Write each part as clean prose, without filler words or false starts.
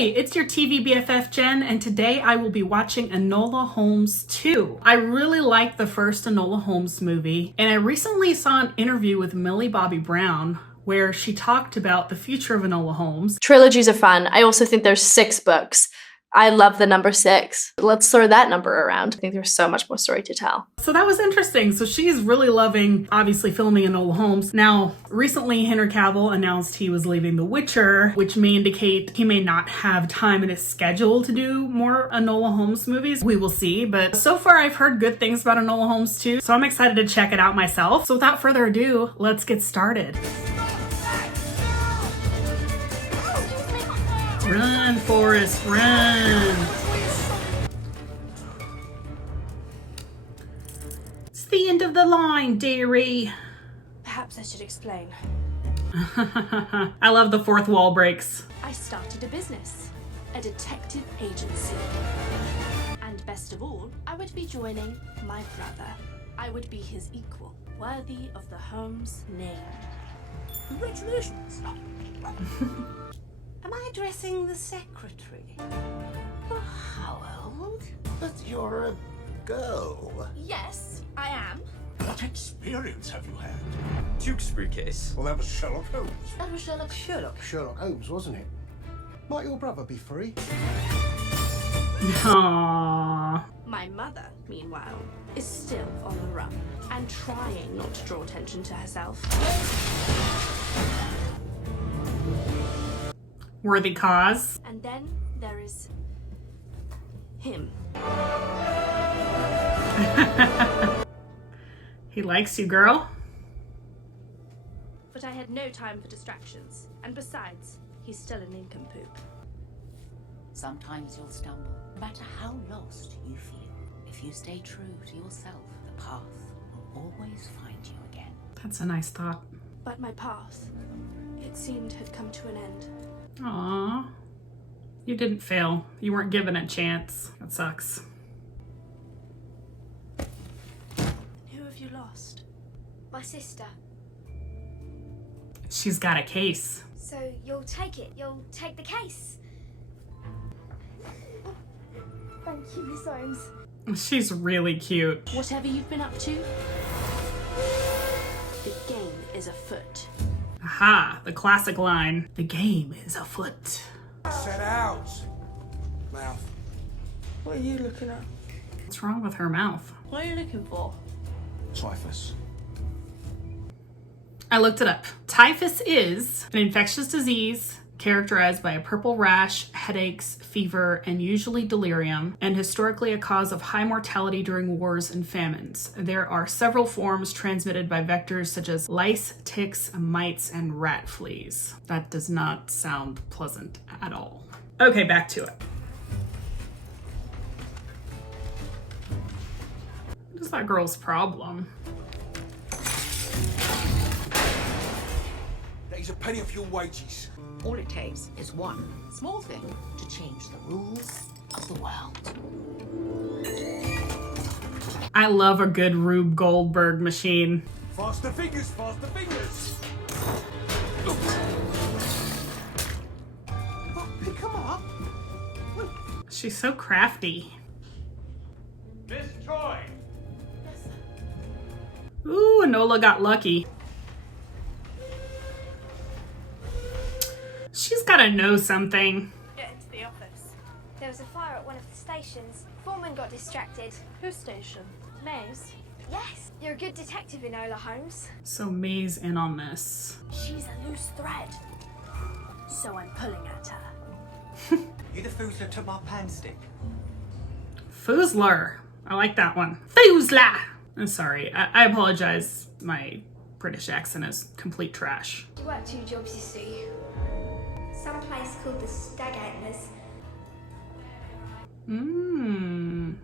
Hi, it's your TV BFF Jen, and today I will be watching Enola Holmes 2. I really liked the first Enola Holmes movie, and I recently saw an interview with Millie Bobby Brown where she talked about the future of Enola Holmes. Trilogies are fun. I also think there's 6 books. I love the number 6. Let's throw that number around. I think there's so much more story to tell. So that was interesting. So she's really loving, obviously, filming Enola Holmes. Now, recently Henry Cavill announced he was leaving The Witcher, which may indicate he may not have time in his schedule to do more Enola Holmes movies. We will see. But so far I've heard good things about Enola Holmes 2, so I'm excited to check it out myself. So without further ado, let's get started. Run, Forrest, run! It's the end of the line, dearie. Perhaps I should explain. I love the fourth wall breaks. I started a business, a detective agency. And best of all, I would be joining my brother. I would be his equal, worthy of the Holmes name. Congratulations. Am I addressing the secretary? Oh, how old? But you're a girl. Yes, I am. What experience have you had? Tewkesbury case. Well, that was Sherlock Holmes. That was Sherlock. Sherlock Holmes, wasn't it? Might your brother be free? Aww. My mother, meanwhile, is still on the run and trying not to draw attention to herself. Worthy cause. And then there is him. He likes you, girl. But I had no time for distractions. And besides, he's still an nincompoop. Sometimes you'll stumble, no matter how lost you feel. If you stay true to yourself, the path will always find you again. That's a nice thought. But my path, it seemed, had come to an end. Aww. You didn't fail. You weren't given a chance. That sucks. Who have you lost? My sister. She's got a case. So you'll take it? You'll take the case? Thank you, Miss Holmes. She's really cute. Whatever you've been up to, the game is afoot. Aha, the classic line. The game is afoot. Set out. Mouth. What are you looking at? What's wrong with her mouth? What are you looking for? Typhus. I looked it up. Typhus is an infectious disease characterized by a purple rash, headaches, fever, and usually delirium, and historically a cause of high mortality during wars and famines. There are several forms transmitted by vectors such as lice, ticks, mites, and rat fleas. That does not sound pleasant at all. Okay, back to it. What is that girl's problem? That is a penny off your wages. All it takes is one small thing to change the rules of the world. I love a good Rube Goldberg machine. Faster fingers, faster fingers. Oh, pick 'em up. She's so crafty. Miss Troy. Ooh, Enola got lucky. She's gotta know something. Get into the office. There was a fire at one of the stations. Foreman got distracted. Whose station? May's? Yes, you're a good detective, Enola Holmes. So May's in on this. She's a loose thread. So I'm pulling at her. You the foozler took my pan stick. Foozler. I like that one. Foozler! I'm sorry. I apologize. My British accent is complete trash. You work 2 jobs, you see. Some place called the Stag Antlers. Mmm.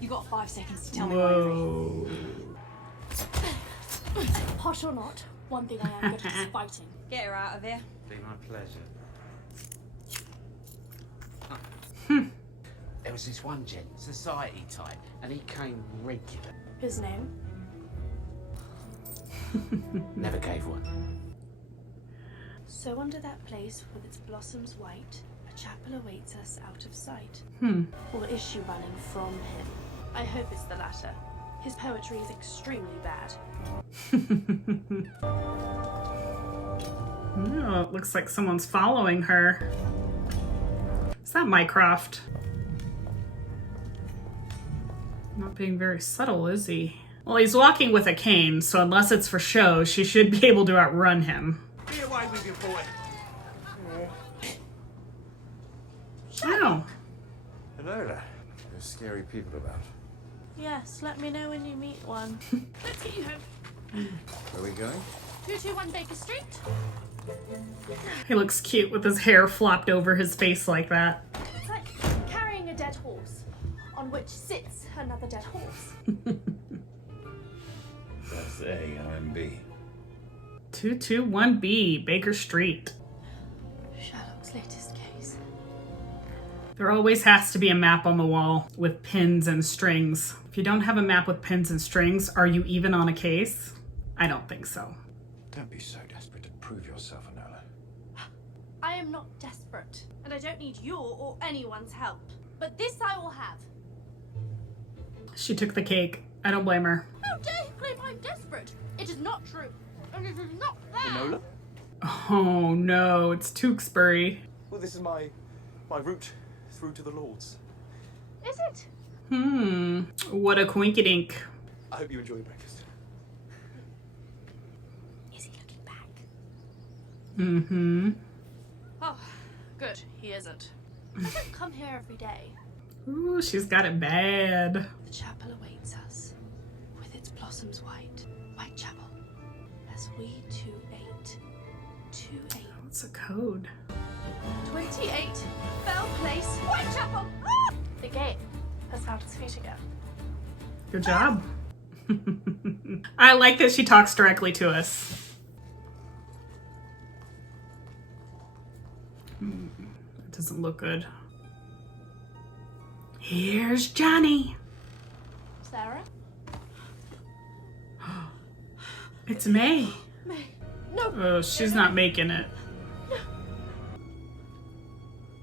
You got 5 seconds to tell me why you're Whoa. hot or not. One thing I am good at is fighting. Get her out of here. Be my pleasure. There was this one gent, society type, and he came regular. His name? Never gave one. So So under that place with its blossoms white, a chapel awaits us out of sight. Or is she running from him? I hope it's the latter. His poetry is extremely bad. Oh, it looks like someone's following her. Is that Mycroft? Not being very subtle, is he? Well, he's walking with a cane, so unless it's for show, she should be able to outrun him. Be away with your boy. Oh. Enola. There's scary people about. Yes, let me know when you meet one. Let's get you home. Where are we going? 221 Baker Street. He looks cute with his hair flopped over his face like that. It's like carrying a dead horse, on which sits another dead horse. That's A-O-M-B. 221B, Baker Street. Sherlock's latest case. There always has to be a map on the wall with pins and strings. If you don't have a map with pins and strings, are you even on a case? I don't think so. Don't be so desperate to prove yourself, Enola. I am not desperate, and I don't need your or anyone's help. But this I will have. She took the cake. I don't blame her. How dare you claim I'm desperate? It is not true, and it is not fair. Enola? Oh no, it's Tewkesbury. Well, this is my route through to the Lords. Is it? What a coinkydink. I hope you enjoy your breakfast. Is he looking back? Mm-hmm. Oh, good. He isn't. I don't come here every day. Ooh, she's got it bad. The chapel awaits us, with its blossoms white. White chapel. As we 28. What's a code? 28. Bell Place. Whitechapel. Ah! The game has found its feet again. Good job. I like that she talks directly to us. That doesn't look good. Here's Johnny. Sarah? It's May. May. No. Oh, she's not making it.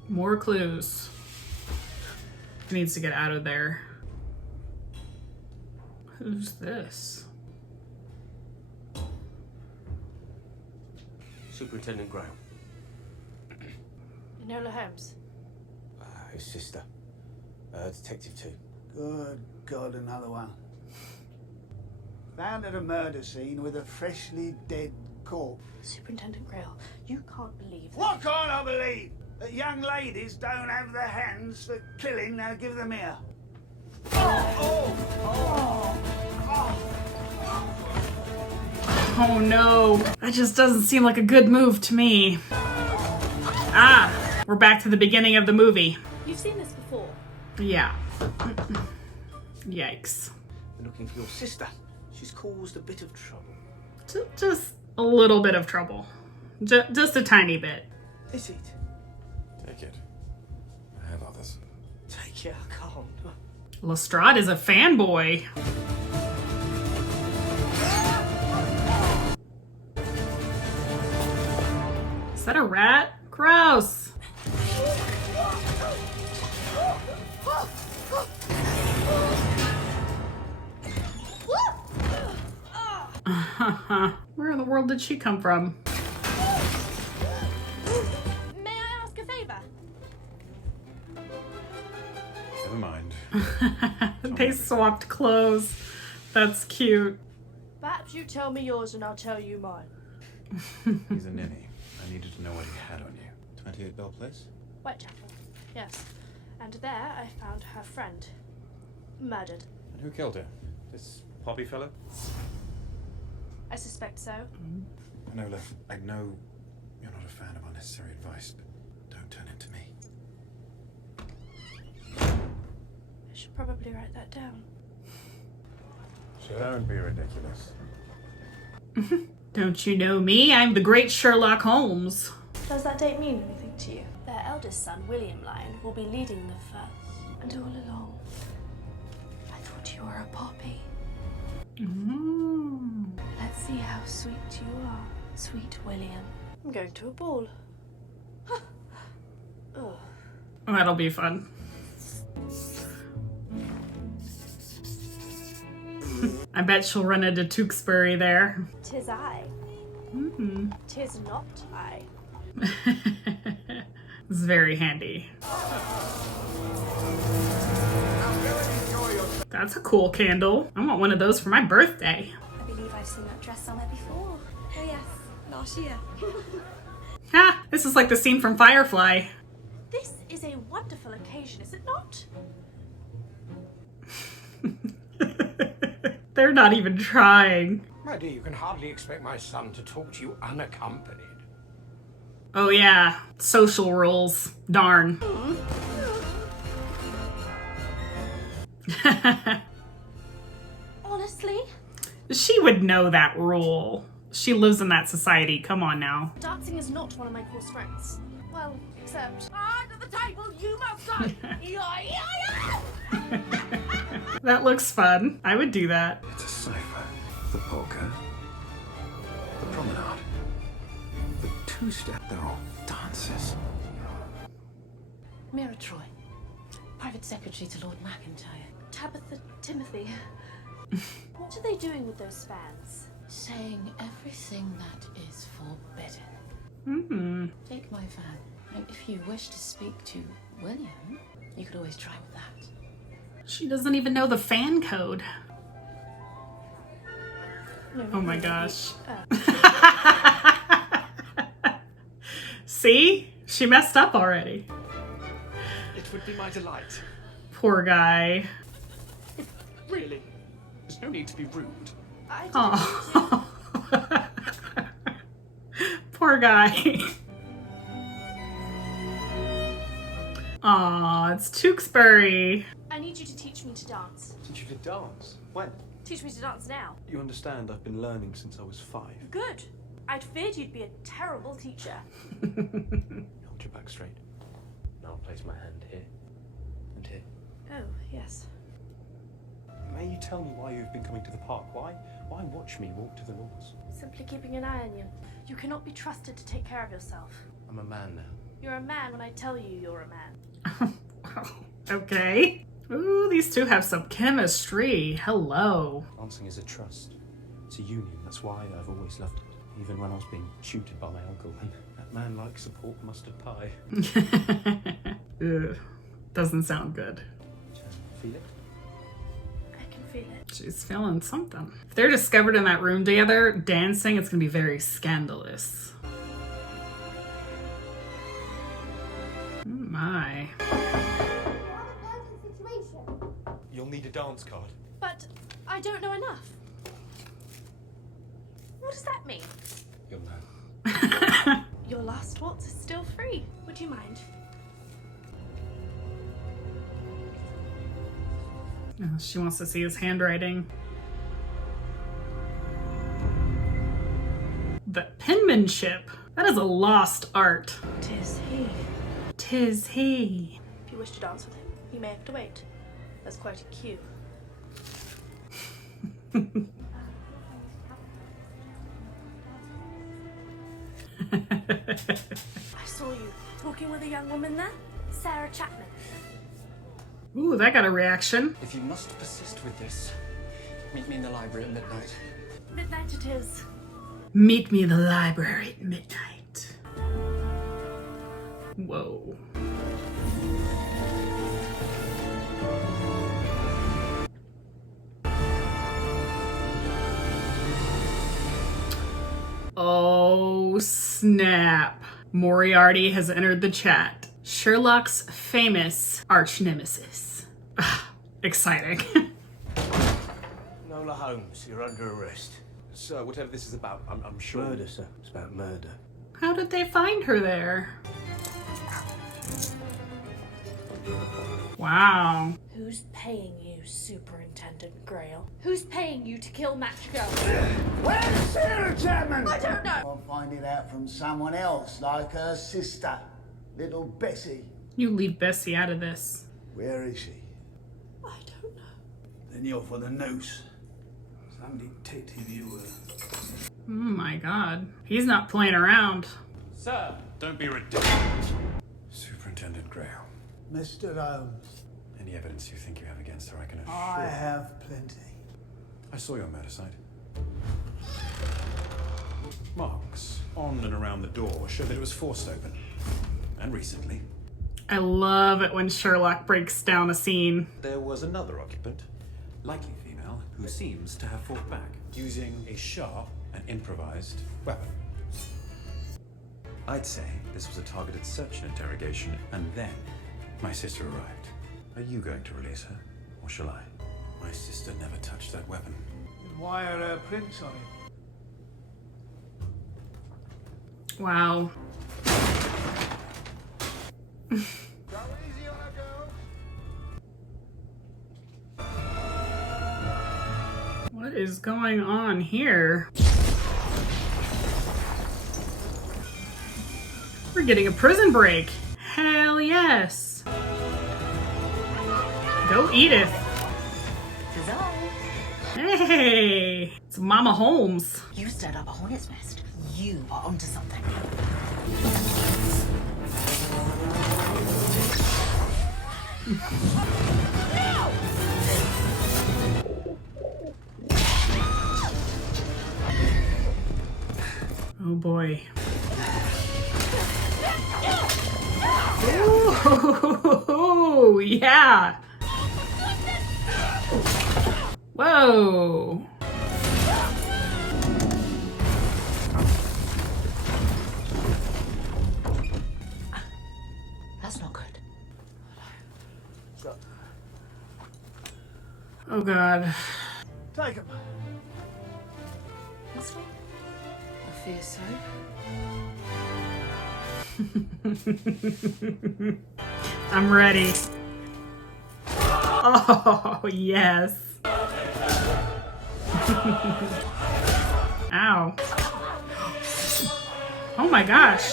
More clues. She needs to get out of there. Who's this? Superintendent Graham. Enola Holmes. His sister. Detective too. Good God, another one. Found at a murder scene with a freshly dead corpse. Superintendent Grail, you can't believe that. What can't I believe? That young ladies don't have the hands for killing, now give them here. Oh no. That just doesn't seem like a good move to me. Ah, we're back to the beginning of the movie. You've seen this before. Yeah. Yikes. We're looking for your sister. She's caused a bit of trouble. Just a little bit of trouble. Just a tiny bit. Is it? Take it. I have others. Take it, I can't. Lestrade is a fanboy. Is that a rat? Gross. Where in the world did she come from? May I ask a favor? Never mind. They swapped clothes. That's cute. Perhaps you tell me yours and I'll tell you mine. He's a ninny. I needed to know what he had on you. 28 Bell Place? Whitechapel, yes. And there I found her friend. Murdered. And who killed her? This Poppy fellow? I suspect so. Enola, I know you're not a fan of unnecessary advice, but don't turn into me. I should probably write that down. Don't be ridiculous. Don't you know me? I'm the great Sherlock Holmes. Does that date mean anything to you? Their eldest son, William Lyon, will be leading the first. And all along, I thought you were a poppy. Mm. Let's see how sweet you are, sweet William. I'm going to a ball. Huh. Oh. That'll be fun. I bet she'll run into Tewksbury there. 'Tis I. Mm-hmm. 'Tis not I. It's very handy. That's a cool candle. I want one of those for my birthday. I believe I've seen that dress somewhere before. Oh yes, last year. Ha! This is like the scene from Firefly. This is a wonderful occasion, is it not? They're not even trying. My dear, you can hardly expect my son to talk to you unaccompanied. Oh yeah, social rules. Darn. Honestly? She would know that rule. She lives in that society. Come on now. Dancing is not one of my core strengths. Well, except... Under the table, you must go! That looks fun. I would do that. It's a sofa, the polka, the promenade, the two-step. They're all dances. Mira Troy, private secretary to Lord McIntyre. Tabitha Timothy. What are they doing with those fans? Saying everything that is forbidden. Mm-hmm. Take my fan. And if you wish to speak to William, you could always try with that. She doesn't even know the fan code. Oh my gosh. See? She messed up already. It would be my delight. Poor guy. Really? There's no need to be rude. Oh. Poor guy. Aw, it's Tewksbury. I need you to teach me to dance. Teach you to dance? When? Teach me to dance now. You understand I've been learning since I was 5. Good. I'd feared you'd be a terrible teacher. Hold your back straight. Now I'll place my hand here and here. Oh, yes. May you tell me why you've been coming to the park? Why watch me walk to the lawns? Simply keeping an eye on you. You cannot be trusted to take care of yourself. I'm a man now. You're a man when I tell you you're a man. Okay. Ooh, these two have some chemistry. Hello. Dancing is a trust. It's a union. That's why I've always loved it. Even when I was being tutored by my uncle, and that man likes a pork mustard pie. Ugh, doesn't sound good. Feel it? I can feel it. She's feeling something. If they're discovered in that room together dancing, it's gonna be very scandalous. Oh my. You'll need a dance card. But I don't know enough. What does that mean? You'll know. Your last waltz is still free. Would you mind? Oh, she wants to see his handwriting. The penmanship. That is a lost art. 'Tis he. 'Tis he. If you wish to dance with him, you may have to wait. There's quite a queue. I saw you talking with a young woman there, Sarah Chapman. Ooh, that got a reaction. If you must persist with this, meet me in the library at midnight. Midnight it is. Meet me in the library at midnight. Whoa. Oh, snap. Moriarty has entered the chat. Sherlock's famous arch nemesis. Exciting. Enola Holmes, you're under arrest. Sir, whatever this is about, I'm sure. Murder, sir. It's about murder. How did they find her there? Wow. Who's paying you, Superintendent Grail? Who's paying you to kill Matchgirl? Where's Sarah Chapman? I don't know. I'll find it out from someone else, like her sister, little Bessie. You leave Bessie out of this. Where is she? I don't know. Then you're for the noose. Some detective you were. Oh my god. He's not playing around. Sir! Don't be ridiculous. Superintendent Grail. Mr. Holmes, Any evidence you think you have against her, I can assure I have plenty. I saw your murder site. Marks on and around the door show that it was forced open. And recently, I love it when Sherlock breaks down a scene. there was another occupant, likely female, who seems to have fought back, using a sharp and improvised weapon. I'd say this was a targeted search and interrogation, and then my sister arrived. Are you going to release her, or shall I? My sister never touched that weapon. Why are her prints on it? Wow. Go easy on her, girl. What is going on here? We're getting a prison break. Hell yes. Go Edith. Hey, it's Mama Holmes. You stirred up a hornet's nest. You are onto something. Oh boy. Ooh, yeah. Whoa. That's not good. Oh god. Take him. Must we? I fear so. I'm ready. Oh, yes. Ow. Oh my gosh.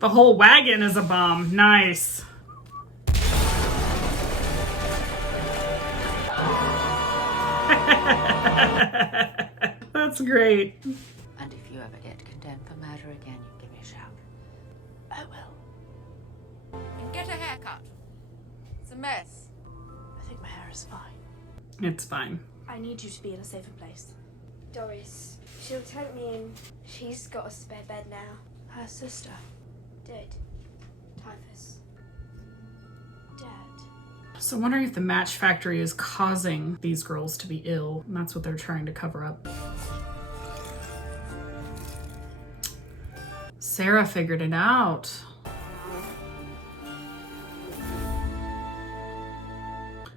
The whole wagon is a bomb. Nice. That's great. And if you ever get condemned for murder again, you give me a shout. I will. And get a haircut. It's a mess. I think my hair is fine. It's fine. I need you to be in a safer place. Doris, she'll take me in. She's got a spare bed now. Her sister. Dead. Typhus. Dead. So I'm wondering if the match factory is causing these girls to be ill, and that's what they're trying to cover up. Sarah figured it out.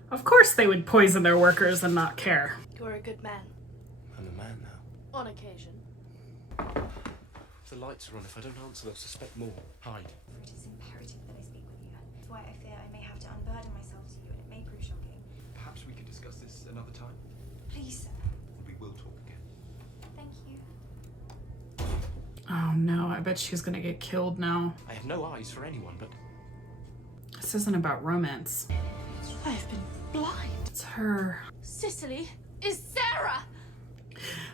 Of course they would poison their workers and not care. You're a good man. I'm a man now. On occasion. If the lights are on, if I don't answer, they'll suspect more. Hide. It is imperative that I speak with you. That's why I fear I may have to unburden myself to you, and it may prove shocking. Perhaps we could discuss this another time. Please, sir. We will talk again. Thank you. Oh no, I bet she's gonna get killed now. I have no eyes for anyone, but This isn't about romance. I have been blind. It's her. Sicily is Sarah!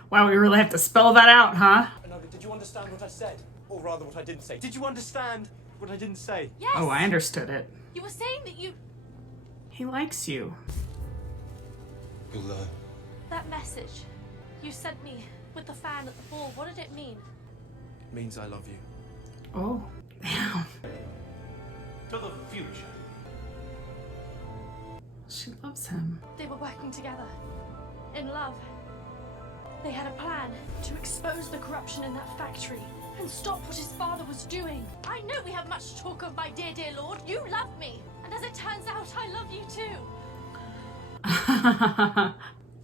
Wow, we really have to spell that out, huh? Enola, did you understand what I said? Or rather, what I didn't say? Did you understand what I didn't say? Yes! Oh, I understood it. You were saying that you... He likes you. You'll learn. That message you sent me with the fan at the ball, what did it mean? It means I love you. Oh, damn. To the future. She loves him. They were working together. In love. They had a plan to expose the corruption in that factory and stop what his father was doing. I know we have much to talk of, my dear, dear lord. You love me. And as it turns out, I love you too.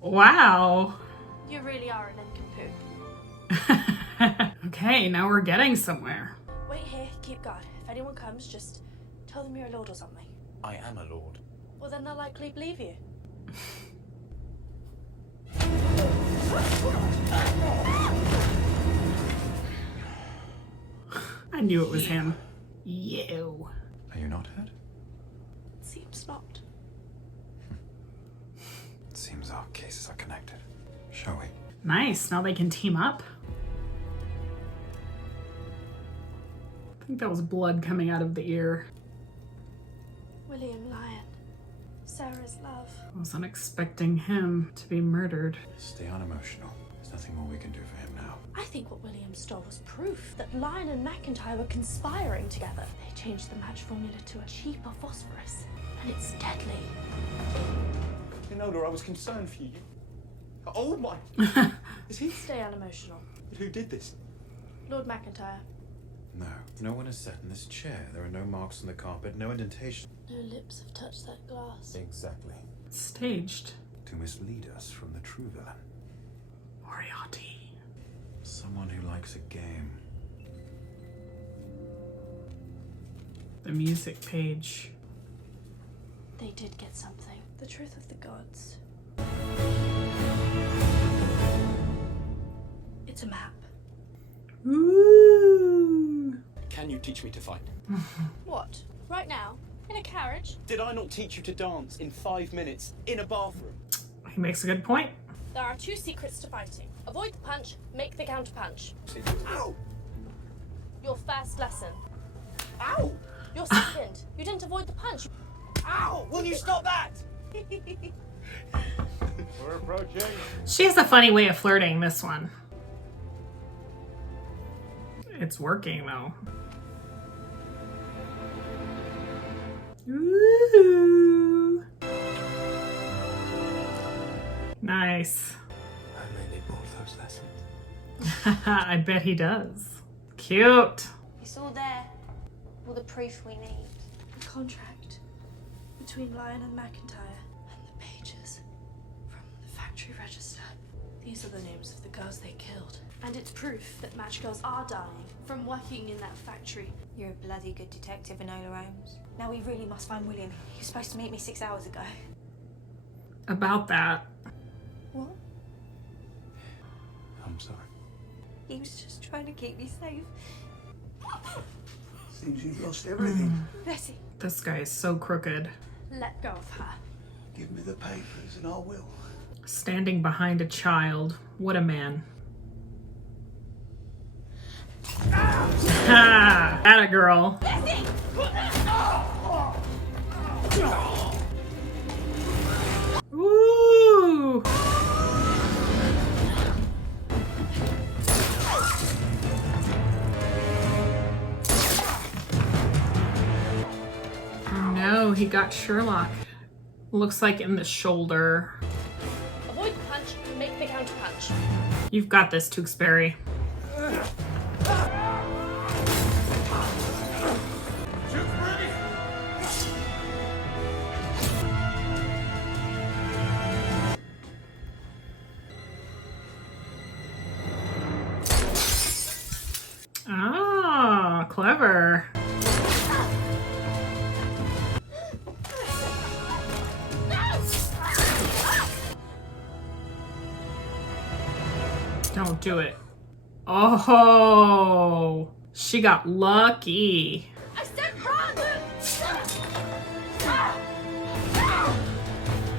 Wow. You really are an nincompoop. Okay, now we're getting somewhere. Wait here, keep guard. If anyone comes, just tell them you're a lord or something. I am a lord. Well, then they'll likely believe you. I knew it was him. You. Are you not hurt? It seems not. Our cases are connected. Shall we? Nice. Now they can team up. I think that was blood coming out of the ear. William Lyon. Sarah's love. I wasn't expecting him to be murdered. Stay unemotional. There's nothing more we can do for him now. I think what William stole was proof that Lyon and McIntyre were conspiring together. They changed the match formula to a cheaper phosphorus, and it's deadly. Enola, I was concerned for you. Oh my! Is he? Stay unemotional. But who did this? Lord McIntyre. No. No one has sat in this chair. There are no marks on the carpet, no indentation. No lips have touched that glass. Exactly. Staged. To mislead us from the true villain. Moriarty. Someone who likes a game. The music page. They did get something. The truth of the gods. It's a map. Ooh. Can you teach me to fight? What? Right now? In a carriage? Did I not teach you to dance in 5 minutes in a bathroom? He makes a good point. There are 2 secrets to fighting. Avoid the punch, make the counter punch. Ow! Your first lesson. Ow! Your second. You didn't avoid the punch. Ow! Will you stop that? We're approaching. She has a funny way of flirting, this one. It's working, though. Ooh. Nice. I may need more of those lessons. I bet he does. Cute. It's all there. All the proof we need. The contract between Lyon and McIntyre and the pages from the factory register. These are the names of the girls they killed. And it's proof that match girls are dying from working in that factory. You're a bloody good detective, Enola Holmes. Now we really must find William. He was supposed to meet me 6 hours ago. About that. What? I'm sorry. He was just trying to keep me safe. Seems you've lost everything. Bessie. This guy is so crooked. Let go of her. Give me the papers and I will. Standing behind a child. What a man. Ha! Atta girl. Ooh! Oh no, he got Sherlock. Looks like in the shoulder. Avoid the punch, make the counter punch. You've got this, Tewksbury. Ah, clever. Don't do it. Oh, she got lucky. I said run!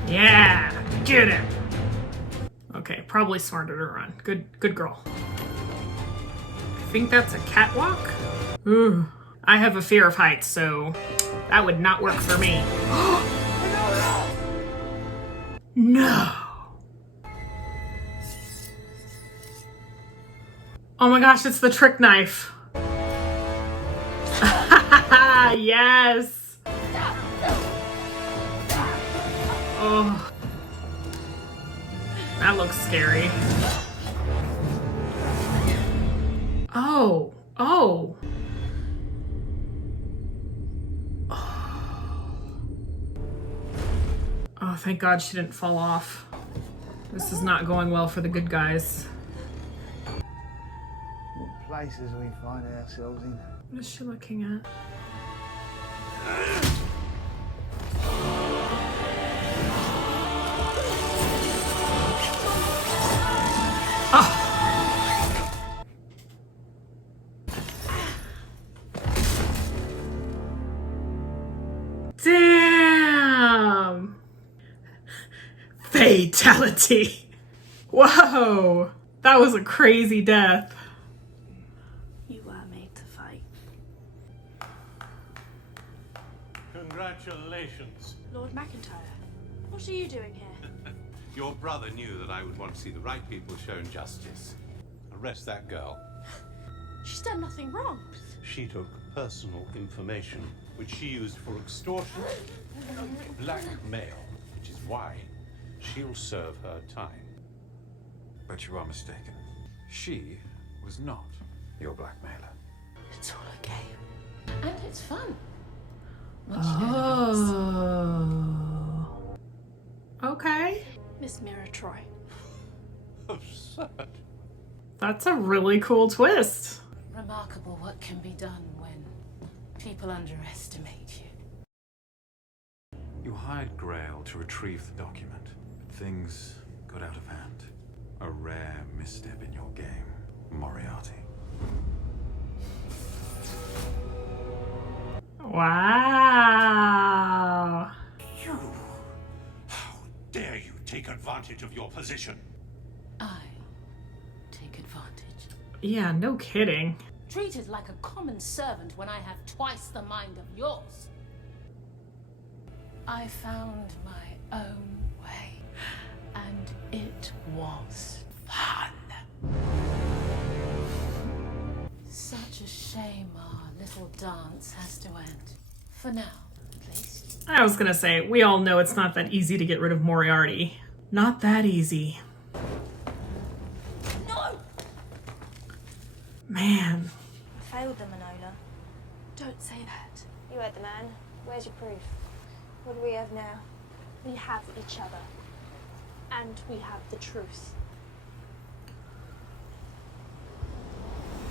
Yeah, get it. Okay, probably smarter to run. Good girl. I think that's a catwalk. Ooh, I have a fear of heights, so that would not work for me. No. Oh my gosh, it's the trick knife. Yes. Oh. That looks scary. Oh. Oh. Oh, thank God she didn't fall off. This is not going well for the good guys. What places we find ourselves in. What is she looking at? Oh. Damn. Fatality. fatality. Whoa, that was a crazy death. You were made to fight. Congratulations. Lord McIntyre, what are you doing here? Your brother knew that I would want to see the right people shown justice. Arrest that girl. She's done nothing wrong. She took personal information, which she used for extortion, blackmail, which is why she'll serve her time. But you are mistaken. She was not your blackmailer. It's all a game. And it's fun. Oh. Okay. Miss Miratroy. Absurd. That's a really cool twist. Remarkable what can be done when people underestimate you. You hired Grail to retrieve the document, but things got out of hand. A rare misstep in your game, Moriarty. Wow. You! How dare you take advantage of your position? I take advantage. Yeah, no kidding. Treated like a common servant when I have twice the mind of yours. I found my own way, and it was fun. Such a shame our little dance has to end. For now, at least. I was gonna say, we all know it's not that easy to get rid of Moriarty. Not that easy. No! Man. I failed them, Enola. Don't say that. You heard the man. Where's your proof? What do we have now? We have each other. And we have the truth.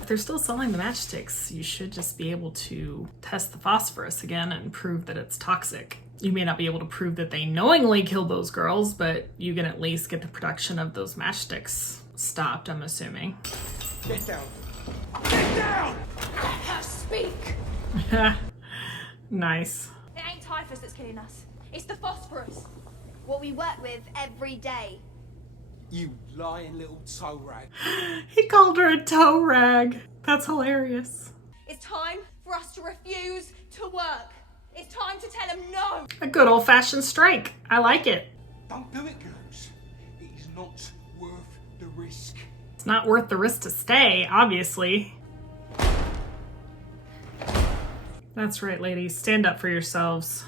If they're still selling the matchsticks, you should just be able to test the phosphorus again and prove that it's toxic. You may not be able to prove that they knowingly killed those girls, but you can at least get the production of those matchsticks stopped, I'm assuming. Get down. Get down! Speak! Nice. It ain't typhus that's killing us. It's the phosphorus. What we work with every day. You lying little toe rag. He called her a toe rag. That's hilarious. It's time for us to refuse to work. It's time to tell them no. A good old-fashioned strike. I like it. Don't do it, girls. It is not worth the risk. It's not worth the risk to stay, obviously. That's right, ladies. Stand up for yourselves.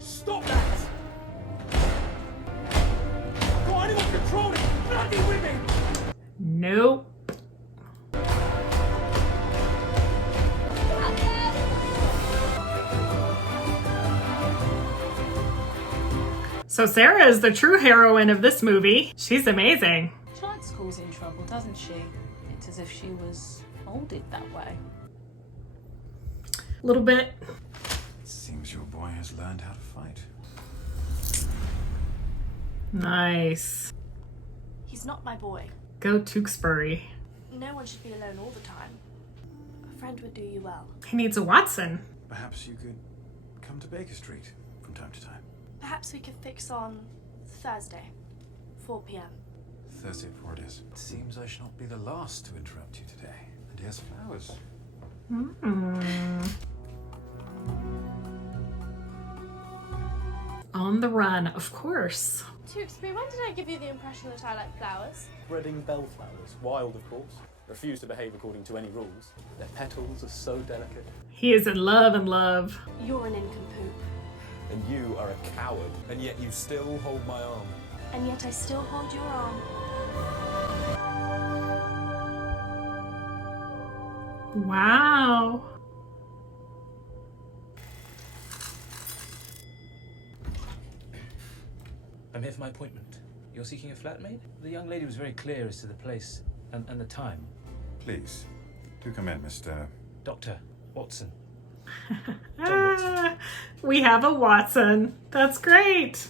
Stop that! Got anyone controlling bloody women? Nope. So Sarah is the true heroine of this movie. She's amazing. She likes causing trouble, doesn't she? It's as if she was molded that way. A little bit. Seems your boy has learned how to fight. Nice. He's not my boy. Go Tewksbury. No one should be alone all the time. A friend would do you well. He needs a Watson. Perhaps you could come to Baker Street from time to time. Perhaps we could fix on Thursday, 4 p.m. Thursday at 4 it is. It seems I shall not be the last to interrupt you today. And here's flowers. On the run, of course. Tewksbury, when did I give you the impression that I like flowers? Spreading bellflowers, wild of course. Refuse to behave according to any rules. Their petals are so delicate. He is in love and love. You're an nincompoop. And you are a coward, and yet you still hold my arm. And yet I still hold your arm. Wow. I'm here for my appointment. You're seeking a flatmate? The young lady was very clear as to the place and the time. Please, do come in, Mr. Dr. Watson. We have a Watson. That's great.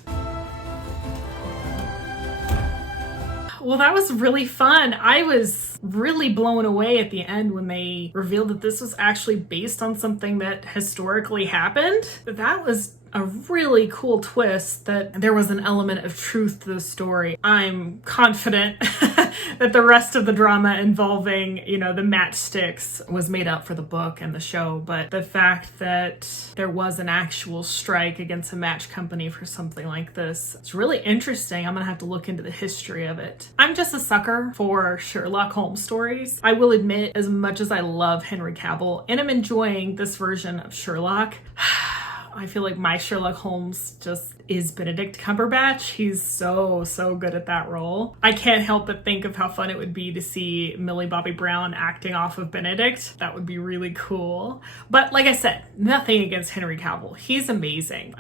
Well, that was really fun. I was really blown away at the end when they revealed that this was actually based on something that historically happened. That was a really cool twist that there was an element of truth to the story. I'm confident that the rest of the drama involving, the matchsticks was made up for the book and the show, but the fact that there was an actual strike against a match company for something like this, it's really interesting. I'm gonna have to look into the history of it. I'm just a sucker for Sherlock Holmes stories. I will admit, as much as I love Henry Cavill and I'm enjoying this version of Sherlock, I feel like my Sherlock Holmes just is Benedict Cumberbatch. He's so good at that role. I can't help but think of how fun it would be to see Millie Bobby Brown acting off of Benedict. That would be really cool. But like I said, nothing against Henry Cavill. He's amazing.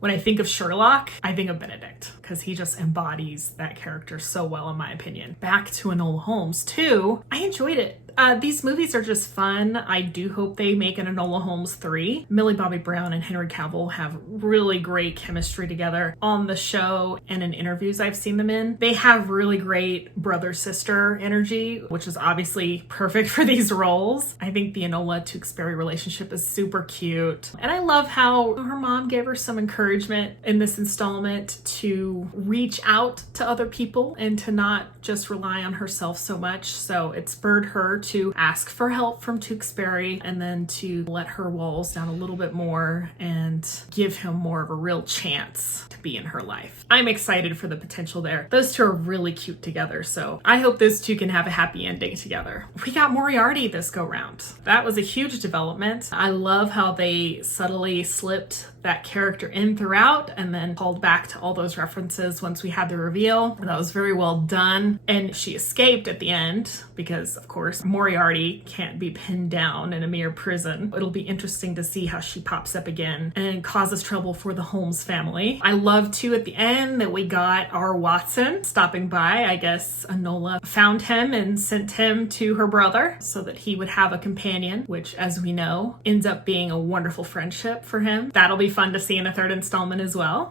When I think of Sherlock, I think of Benedict because he just embodies that character so well, in my opinion. Back to Enola Holmes 2, I enjoyed it. These movies are just fun. I do hope they make an Enola Holmes 3. Millie Bobby Brown and Henry Cavill have really great chemistry together on the show and in interviews I've seen them in. They have really great brother-sister energy, which is obviously perfect for these roles. I think the Enola Tewksbury relationship is super cute. And I love how her mom gave her some encouragement in this installment to reach out to other people and to not just rely on herself so much. So it spurred her to ask for help from Tewksbury and then to let her walls down a little bit more and give him more of a real chance to be in her life. I'm excited for the potential there. Those two are really cute together, so I hope those two can have a happy ending together. We got Moriarty this go round. That was a huge development. I love how they subtly slipped that character in throughout and then called back to all those references once we had the reveal. That was very well done. And she escaped at the end because, of course, Moriarty can't be pinned down in a mere prison. It'll be interesting to see how she pops up again and causes trouble for the Holmes family. I love too at the end that we got our Watson stopping by. I guess Enola found him and sent him to her brother so that he would have a companion, which, as we know, ends up being a wonderful friendship for him. That'll be fun to see in a third installment as well.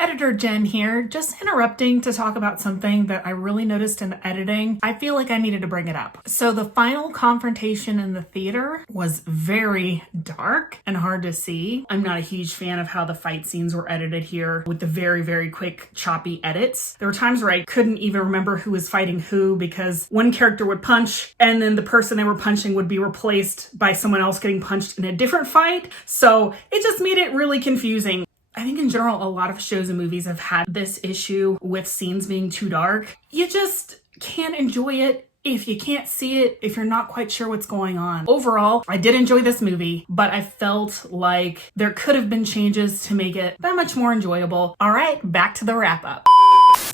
Editor Jen here, just interrupting to talk about something that I really noticed in the editing. I feel like I needed to bring it up. So the final confrontation in the theater was very dark and hard to see. I'm not a huge fan of how the fight scenes were edited here with the very quick choppy edits. There were times where I couldn't even remember who was fighting who because one character would punch and then the person they were punching would be replaced by someone else getting punched in a different fight. So it just made it really confusing. I think in general, a lot of shows and movies have had this issue with scenes being too dark. You just can't enjoy it if you can't see it, if you're not quite sure what's going on. Overall, I did enjoy this movie, but I felt like there could have been changes to make it that much more enjoyable. All right, back to the wrap up.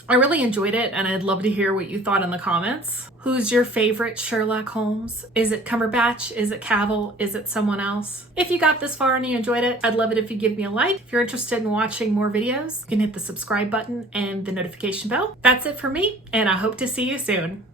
I really enjoyed it, and I'd love to hear what you thought in the comments. Who's your favorite Sherlock Holmes? Is it Cumberbatch? Is it Cavill? Is it someone else? If you got this far and you enjoyed it, I'd love it if you give me a like. If you're interested in watching more videos, you can hit the subscribe button and the notification bell. That's it for me, and I hope to see you soon.